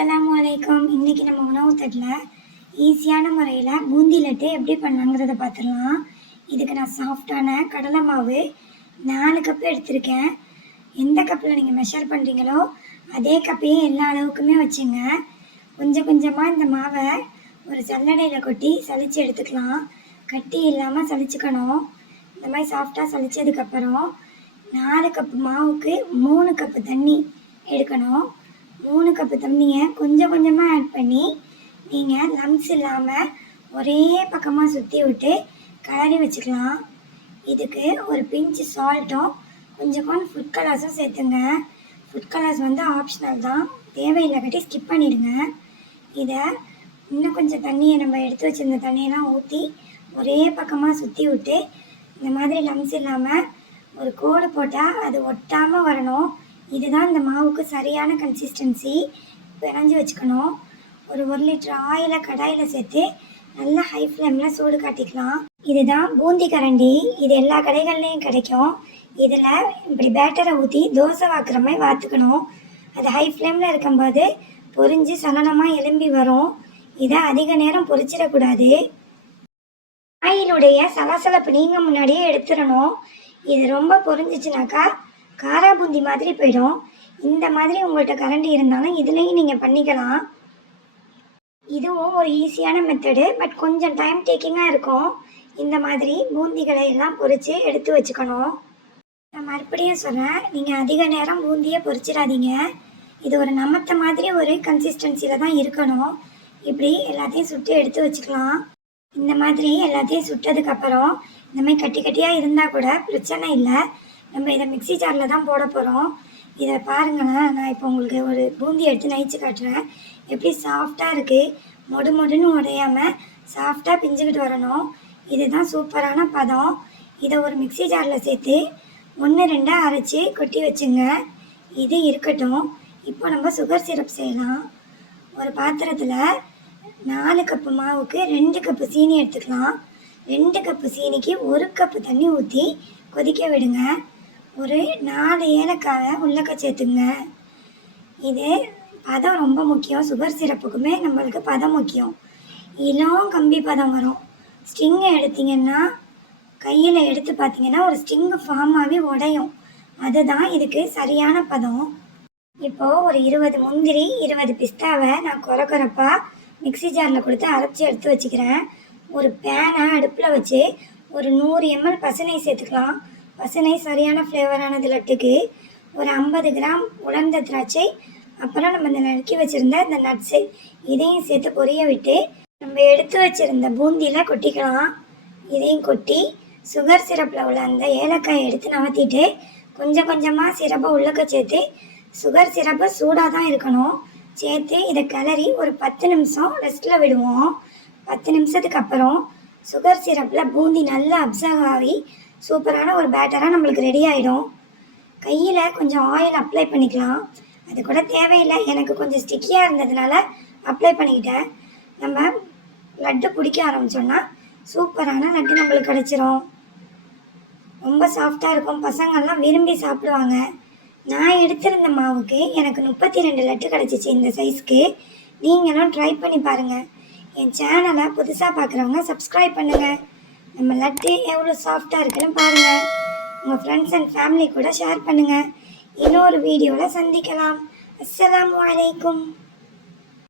அஸ்லாம் வலைக்கம் இன்றைக்கி நம்ம உணவு தட்டில் ஈஸியான முறையில் பூந்தி லட்டு எப்படி பண்ணலாங்கிறத பார்த்துடலாம் இதுக்கு நான் சாஃப்டான கடலை மாவு நாலு கப்பு எடுத்திருக்கேன். எந்த கப்பில் நீங்கள் மெஷர் பண்ணுறீங்களோ அதே கப்பையே எல்லா அளவுக்குமே வச்சுங்க. கொஞ்சம் கொஞ்சமாக இந்த மாவை ஒரு சல்லடையில் கொட்டி சளிச்சு எடுத்துக்கலாம். கட்டி இல்லாமல் சலிச்சுக்கணும் இந்த மாதிரி சாஃப்டாக சளிச்சதுக்கப்புறம் நாலு கப்பு மாவுக்கு மூணு கப்பு தண்ணி எடுக்கணும். மூணு கப்பு தண்ணியை கொஞ்சம் கொஞ்சமாக ஆட் பண்ணி நீங்கள் லம்ஸ் இல்லாமல் ஒரே பக்கமாக சுற்றி விட்டு கிளறி வச்சுக்கலாம். இதுக்கு ஒரு பிஞ்சு சால்ட்டும் கொஞ்சம் கொஞ்சம் ஃபுட் கலர்ஸும் சேர்த்துங்க. ஃபுட் கலர்ஸ் வந்து ஆப்ஷனல் தான். தேவையில்லை கட்டி ஸ்கிப் பண்ணிடுங்க. இதை இன்னும் கொஞ்சம் தண்ணியை நம்ம எடுத்து வச்சிருந்த தண்ணியெல்லாம் ஊற்றி ஒரே பக்கமாக சுற்றி விட்டு இந்த மாதிரி லம்ஸ் இல்லாமல் ஒரு கோடு போட்டால் அது ஒட்டாமல் வரணும். இதுதான் இந்த மாவுக்கு சரியான கன்சிஸ்டன்சி பிணைஞ்சு வச்சுக்கணும். ஒரு ஒரு லிட்டர் ஆயிலை கடாயில் சேர்த்து நல்லா ஹை ஃப்ளேமில் சூடு காட்டிக்கலாம். இதுதான் பூந்தி கரண்டி. இது எல்லா கடைகள்லேயும் கிடைக்கும். இதில் இப்படி பேட்டரை ஊற்றி தோசை வாக்குற மாதிரி வாத்துக்கணும். அது ஹை ஃப்ளேமில் இருக்கும்போது பொரிஞ்சு சலனமாக எலும்பி வரும். இதை அதிக நேரம் பொரிச்சிடக்கூடாது ஆயிலுடைய சலசலப்பு நீங்கள் முன்னாடியே எடுத்துடணும். இது ரொம்ப பொறிஞ்சிச்சுனாக்கா காரா பூந்தி மாதிரி போயிடும். இந்த மாதிரி உங்கள்கிட்ட கரண்டி இருந்தாலும் இதுலேயும் நீங்கள் பண்ணிக்கலாம். இதுவும் ஒரு ஈஸியான மெத்தடு பட் கொஞ்சம் டைம் டேக்கிங்காக இருக்கும். இந்த மாதிரி பூந்திகளை எல்லாம் பொரித்து எடுத்து வச்சுக்கணும். நான் மறுபடியும் சொல்கிறேன் நீங்கள் அதிக நேரம் பூந்தியை பொறிச்சிடாதீங்க. இது ஒரு நமத்த மாதிரி ஒரு கன்சிஸ்டன்சியில் தான் இருக்கணும். இப்படி எல்லாத்தையும் சுட்டு எடுத்து வச்சுக்கலாம். இந்த மாதிரி எல்லாத்தையும் சுட்டதுக்கப்புறம் இந்த மாதிரி கட்டி கட்டியாக இருந்தால் கூட பிரச்சனை இல்லை. நம்ம இதை மிக்ஸி ஜாரில் தான் போட போகிறோம் இதை பாருங்களேன் நான் இப்போ உங்களுக்கு ஒரு பூந்தி எடுத்து நைச்சு காட்டுறேன். எப்படி சாஃப்டாக இருக்குது மொடு மொடுன்னு உடையாமல் சாஃப்டாக பிஞ்சுக்கிட்டு வரணும். இதுதான் சூப்பரான பதம். இதை ஒரு மிக்ஸி ஜாரில் சேர்த்து ஒன்று ரெண்டாக அரைச்சி கொட்டி வச்சுங்க. இது இருக்கட்டும். இப்போ நம்ம சுகர் சிரப் செய்யலாம். ஒரு பாத்திரத்தில் நாலு கப்பு மாவுக்கு ரெண்டு கப்பு சீனி எடுத்துக்கலாம். ரெண்டு கப்பு சீனிக்கு ஒரு கப்பு தண்ணி ஊற்றி கொதிக்க விடுங்க. ஒரு நாலு ஏலக்காயை உள்ளக்க சேர்த்துங்க. இது பதம் ரொம்ப முக்கியம். சுகர் சிரப்புக்குமே நம்மளுக்கு பதம் முக்கியம். இளம் கம்பி பதம் வரும். ஸ்ட்ரிங்கை எடுத்தீங்கன்னா கையில் எடுத்து பார்த்தீங்கன்னா ஒரு ஸ்ட்ரிங்கு ஃபார்மாகவே உடையும். அதுதான் இதுக்கு சரியான பதம். இப்போது ஒரு இருபது முந்திரி இருபது பிஸ்தாவை நான் குறை குறைப்பாக மிக்ஸி ஜாரில் கொடுத்து அரைச்சி எடுத்து வச்சுக்கிறேன். ஒரு பேனை அடுப்பில் வச்சு ஒரு நூறு எம்எல் பசனை சேர்த்துக்கலாம். பசனை சரியான ஃப்ளேவரானது லட்டுக்கு ஒரு ஐம்பது கிராம் உலர்ந்த திராட்சை அப்புறம் நம்ம இந்த நறுக்கி வச்சுருந்த இந்த நட்ஸு இதையும் சேர்த்து பொரிய விட்டு நம்ம எடுத்து வச்சுருந்த பூந்தியில் கொட்டிக்கலாம். இதையும் கொட்டி சுகர் சிரப்பில் உள்ள அந்த ஏலக்காயை எடுத்து நவத்திட்டு கொஞ்சம் கொஞ்சமாக சிரப்பை உள்ளக்க சேர்த்து சுகர் சிரப்பு சூடாக தான் இருக்கணும். சேர்த்து இதை கிளறி ஒரு பத்து நிமிஷம் ரெஸ்ட்டில் விடுவோம். பத்து நிமிஷத்துக்கு அப்புறம் சுகர் சிரப்பில் பூந்தி நல்லா அப்சர்வ் ஆகி சூப்பரான ஒரு பேட்டராக நம்மளுக்கு ரெடி ஆகிடும் கையில் கொஞ்சம் ஆயில் அப்ளை பண்ணிக்கலாம். அது கூட தேவையில்லை. எனக்கு கொஞ்சம் ஸ்டிக்கியாக இருந்ததுனால அப்ளை பண்ணிக்கிட்டேன். நம்ம லட்டு பிடிக்க ஆரம்பித்தோன்னா சூப்பரான லட்டு நம்மளுக்கு கிடச்சிரும். ரொம்ப சாஃப்டாக இருக்கும். பசங்கள்லாம் விரும்பி சாப்பிடுவாங்க. நான் எடுத்திருந்த மாவுக்கு எனக்கு முப்பத்தி ரெண்டு லட்டு கிடச்சிச்சு இந்த சைஸ்க்கு நீங்களும் ட்ரை பண்ணி பாருங்கள் என் சேனலை புதுசாக பார்க்குறவங்க சப்ஸ்கிரைப் பண்ணுங்கள் நம்ம லட்டு எவ்வளோ சாஃப்டாக இருக்குன்னு பாருங்கள் உங்கள் ஃப்ரெண்ட்ஸ் அண்ட் ஃபேமிலி கூட ஷேர் பண்ணுங்கள் இன்னொரு வீடியோவில் சந்திக்கலாம். அஸ்லாம் வலைக்கும்